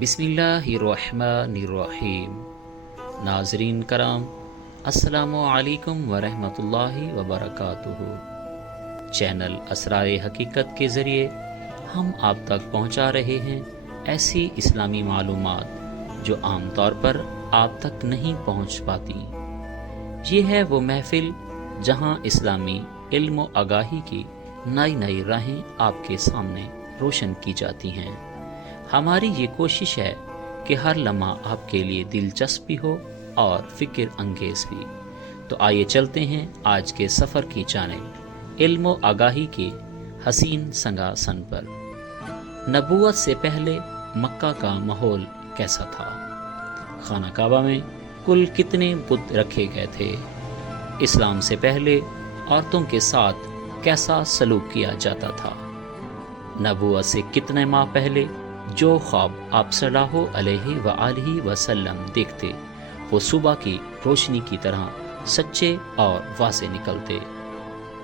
بسم اللہ الرحمن الرحیم۔ ناظرین کرام، السلام علیکم ورحمۃ اللہ وبرکاتہ۔ چینل اسرار حقیقت کے ذریعے ہم آپ تک پہنچا رہے ہیں ایسی اسلامی معلومات جو عام طور پر آپ تک نہیں پہنچ پاتی۔ یہ ہے وہ محفل جہاں اسلامی علم و آگاہی کی نئی نئی راہیں آپ کے سامنے روشن کی جاتی ہیں۔ ہماری یہ کوشش ہے کہ ہر لمحہ آپ کے لیے دلچسپ بھی ہو اور فکر انگیز بھی۔ تو آئیے چلتے ہیں آج کے سفر کی جانب علم و آگاہی کے حسین سنگاسن پر۔ نبوت سے پہلے مکہ کا ماحول کیسا تھا؟ خانہ کعبہ میں کل کتنے بت رکھے گئے تھے؟ اسلام سے پہلے عورتوں کے ساتھ کیسا سلوک کیا جاتا تھا؟ نبوت سے کتنے ماہ پہلے جو خواب آپ صلی اللہ علیہ وآلہ وسلم دیکھتے وہ صبح کی روشنی کی طرح سچے اور واضح نکلتے۔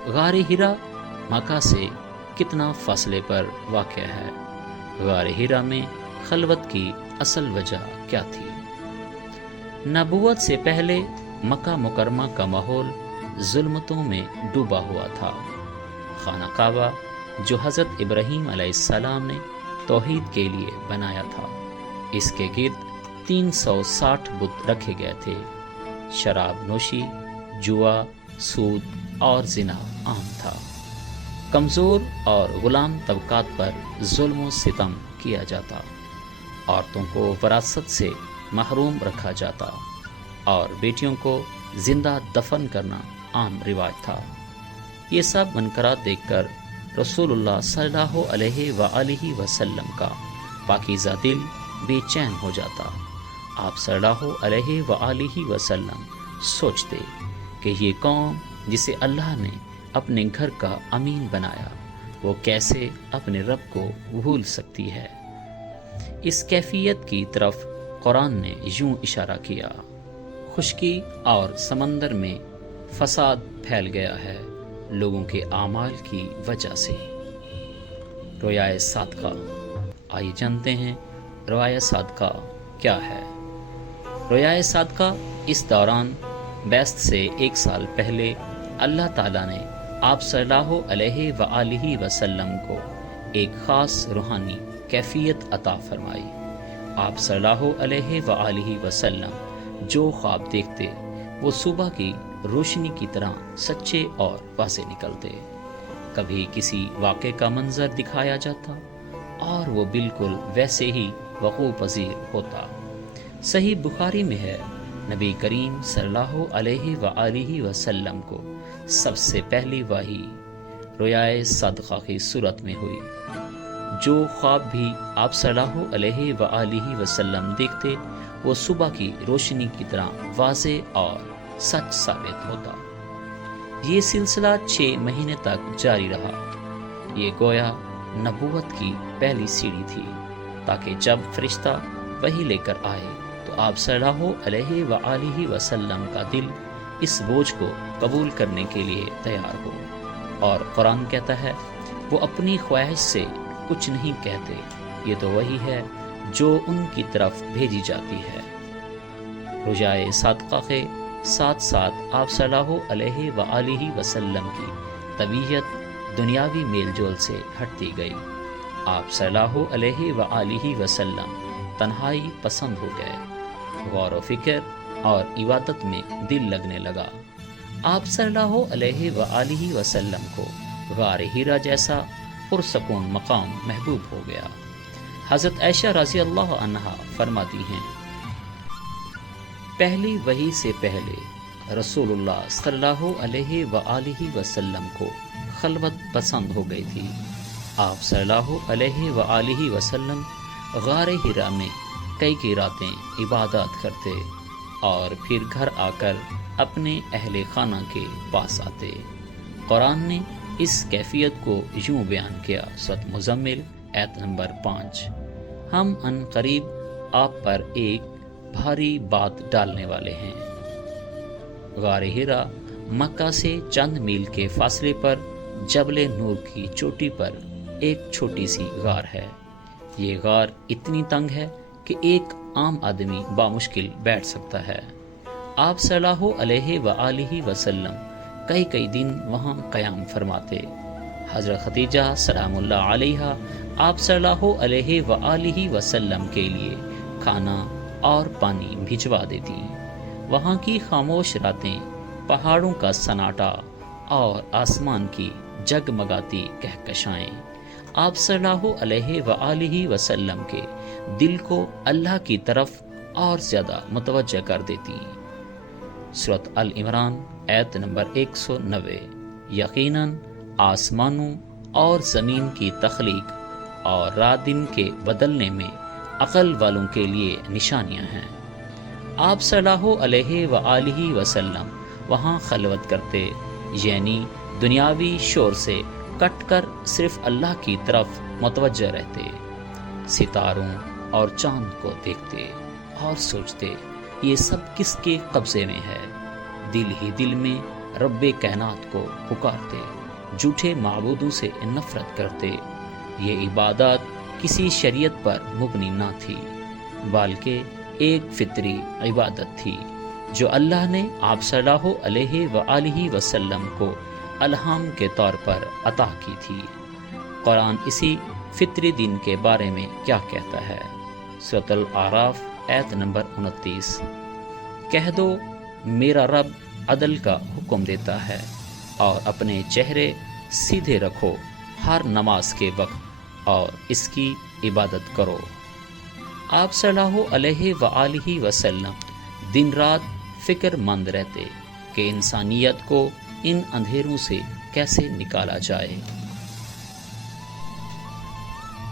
غار ہرا مکہ سے کتنا فاصلے پر واقع ہے؟ غار ہرا میں خلوت کی اصل وجہ کیا تھی؟ نبوت سے پہلے مکہ مکرمہ کا ماحول ظلمتوں میں ڈوبا ہوا تھا۔ خانہ کعبہ جو حضرت ابراہیم علیہ السلام نے توحید کے لیے بنایا تھا، اس کے گرد 360 بت رکھے گئے تھے۔ شراب نوشی، جوا، سود اور زنا عام تھا۔ کمزور اور غلام طبقات پر ظلم و ستم کیا جاتا، عورتوں کو وراثت سے محروم رکھا جاتا اور بیٹیوں کو زندہ دفن کرنا عام رواج تھا۔ یہ سب منکرات دیکھ کر رسول اللہ صلی اللہ علیہ وآلہ وسلم کا پاکیزہ دل بے چین ہو جاتا۔ آپ صلی اللہ علیہ وآلہ وسلم سوچتے کہ یہ قوم جسے اللہ نے اپنے گھر کا امین بنایا، وہ کیسے اپنے رب کو بھول سکتی ہے؟ اس کیفیت کی طرف قرآن نے یوں اشارہ کیا: خشکی اور سمندر میں فساد پھیل گیا ہے لوگوں کے اعمال کی وجہ سے۔ رویائے صادقہ۔ آئیے جانتے ہیں رویائے صادقہ کیا ہے۔ رویائے صادقہ اس دوران بعثت سے 1 سال پہلے اللہ تعالیٰ نے آپ صلی اللہ علیہ وآلہ وسلم کو ایک خاص روحانی کیفیت عطا فرمائی۔ آپ صلی اللہ علیہ وآلہ وسلم جو خواب دیکھتے وہ صبح کی روشنی کی طرح سچے اور واضح نکلتے۔ کبھی کسی واقعے کا منظر دکھایا جاتا اور وہ بالکل ویسے ہی وقوع پذیر ہوتا۔ صحیح بخاری میں ہے، نبی کریم صلی اللہ علیہ وآلہ وسلم کو سب سے پہلی وحی رویائے صادقہ کی صورت میں ہوئی۔ جو خواب بھی آپ صلی اللہ علیہ وآلہ وسلم دیکھتے وہ صبح کی روشنی کی طرح واضح اور سچ ثابت ہوتا۔ یہ سلسلہ 6 مہینے تک جاری رہا۔ یہ گویا نبوت کی پہلی سیڑھی تھی، تاکہ جب فرشتہ وحی لے کر آئے تو آپ صلی اللہ علیہ وآلہ وسلم کا دل اس بوجھ کو قبول کرنے کے لیے تیار ہو۔ اور قرآن کہتا ہے، وہ اپنی خواہش سے کچھ نہیں کہتے، یہ تو وہی ہے جو ان کی طرف بھیجی جاتی ہے۔ رویائے صادقہ کے ساتھ ساتھ آپ صلی اللہ علیہ وآلہ وسلم کی طبیعت دنیاوی میل جول سے ہٹتی گئی۔ آپ صلی اللہ علیہ وآلہ وسلم تنہائی پسند ہو گئے، غور و فکر اور عبادت میں دل لگنے لگا۔ آپ صلی اللہ علیہ وآلہ وسلم کو غار ہرا جیسا پرسکون مقام محبوب ہو گیا۔ حضرت عائشہ رضی اللہ عنہا فرماتی ہیں، پہلی وحی سے پہلے رسول اللہ صلی اللہ علیہ وآلہ وسلم کو خلوت پسند ہو گئی تھی۔ آپ صلی اللہ علیہ وآلہ وسلم غار ہرا میں کئی راتیں عبادت کرتے اور پھر گھر آ کر اپنے اہل خانہ کے پاس آتے۔ قرآن نے اس کیفیت کو یوں بیان کیا، سورۃ مزمل آیت نمبر 5: ہم ان قریب آپ پر ایک بھاری بات ڈالنے والے ہیں۔ غار ہرا مکہ سے چند میل کے فاصلے پر جبل نور کی چوٹی پر ایک چھوٹی سی غار ہے۔ یہ غار اتنی تنگ ہے کہ ایک عام آدمی بامشکل بیٹھ سکتا ہے۔ آپ صلی اللہ علیہ وآلہ وسلم کئی دن وہاں قیام فرماتے۔ حضرت خدیجہ سلام اللہ علیہا آپ صلی اللہ علیہ وآلہ وسلم کے لیے کھانا اور پانی بھجوا دیتی۔ وہاں کی خاموش راتیں، پہاڑوں کا سناٹا اور آسمان کی جگمگاتی کہکشائیں آپ صلی اللہ علیہ وآلہ وسلم کے دل کو اللہ کی طرف اور زیادہ متوجہ کر دیتی۔ سورۃ ال عمران آیت نمبر 190۔ یقیناً آسمانوں اور زمین کی تخلیق اور رات دن کے بدلنے میں عقل والوں کے لیے نشانیاں ہیں۔ آپ صلی اللہ علیہ وآلہ وسلم وہاں خلوت کرتے، یعنی دنیاوی شور سے کٹ کر صرف اللہ کی طرف متوجہ رہتے، ستاروں اور چاند کو دیکھتے اور سوچتے یہ سب کس کے قبضے میں ہے۔ دل ہی دل میں رب کائنات کو پکارتے، جھوٹے معبودوں سے نفرت کرتے۔ یہ عبادت کسی شریعت پر مبنی نہ تھی، بلکہ ایک فطری عبادت تھی جو اللہ نے آپ صلی اللہ علیہ وآلہ وسلم کو الہام کے طور پر عطا کی تھی۔ قرآن اسی فطری دین کے بارے میں کیا کہتا ہے؟ سورۃ الاعراف آیت نمبر 29۔ کہہ دو میرا رب عدل کا حکم دیتا ہے اور اپنے چہرے سیدھے رکھو ہر نماز کے وقت اور اس کی عبادت کرو۔ آپ صلی اللہ علیہ وآلہ وسلم دن رات فکر مند رہتے کہ انسانیت کو ان اندھیروں سے کیسے نکالا جائے۔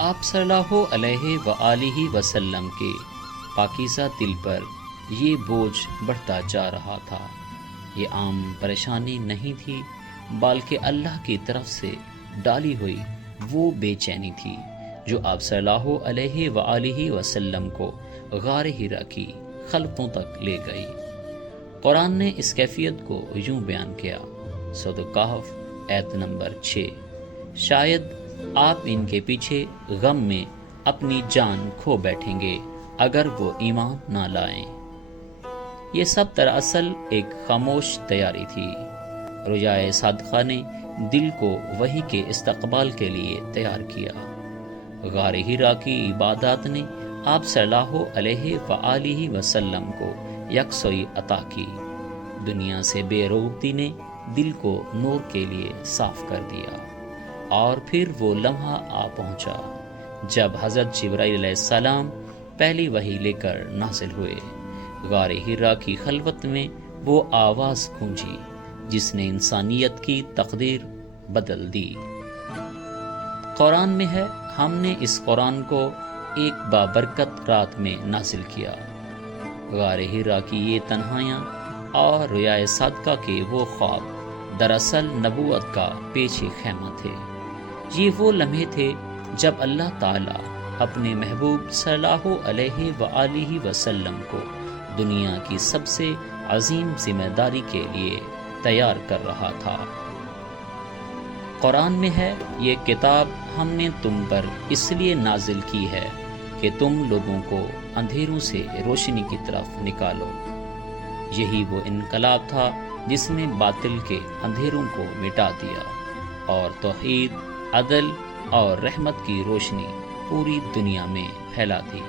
آپ صلی اللہ علیہ وآلہ وسلم کے پاکیزہ دل پر یہ بوجھ بڑھتا جا رہا تھا۔ یہ عام پریشانی نہیں تھی، بلکہ اللہ کی طرف سے ڈالی ہوئی وہ بے چینی تھی جو آپ صلی اللہ علیہ وآلہ وسلم کو غار حرا کی خلوتوں تک لے گئی۔ قرآن نے اس کیفیت کو یوں بیان کیا، سورۃ الکہف آیت نمبر 6۔ شاید آپ ان کے پیچھے غم میں اپنی جان کھو بیٹھیں گے اگر وہ ایمان نہ لائیں۔ یہ سب دراصل ایک خاموش تیاری تھی۔ رؤیائے صادقہ نے دل کو وحی کے استقبال کے لیے تیار کیا۔ غار حرا کی عبادات نے آپ صلی اللہ علیہ وآلہ وسلم کو یکسوئی عطا کی۔ دنیا سے بے رغبتی نے دل کو نور کے لیے صاف کر دیا، اور پھر وہ لمحہ آ پہنچا جب حضرت جبرائیل علیہ السلام پہلی وحی لے کر نازل ہوئے۔ غار حرا کی خلوت میں وہ آواز گونجی جس نے انسانیت کی تقدیر بدل دی۔ قرآن میں ہے، ہم نے اس قرآن کو ایک بابرکت رات میں نازل کیا۔ غار حرا کی یہ تنہائیاں اور رؤیائے صادقہ کے وہ خواب دراصل نبوت کا پیچھے خیمہ تھے۔ یہ وہ لمحے تھے جب اللہ تعالیٰ اپنے محبوب صلی اللہ علیہ وآلہ وسلم کو دنیا کی سب سے عظیم ذمہ داری کے لیے تیار کر رہا تھا۔ قرآن میں ہے، یہ کتاب ہم نے تم پر اس لیے نازل کی ہے کہ تم لوگوں کو اندھیروں سے روشنی کی طرف نکالو۔ یہی وہ انقلاب تھا جس نے باطل کے اندھیروں کو مٹا دیا اور توحید، عدل اور رحمت کی روشنی پوری دنیا میں پھیلا دی۔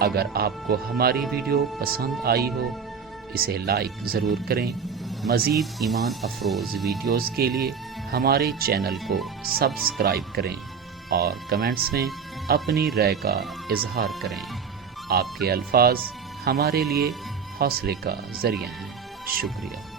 اگر آپ کو ہماری ویڈیو پسند آئی ہو، اسے لائک ضرور کریں۔ مزید ایمان افروز ویڈیوز کے لیے ہمارے چینل کو سبسکرائب کریں اور کمنٹس میں اپنی رائے کا اظہار کریں۔ آپ کے الفاظ ہمارے لیے حوصلے کا ذریعہ ہیں۔ شکریہ۔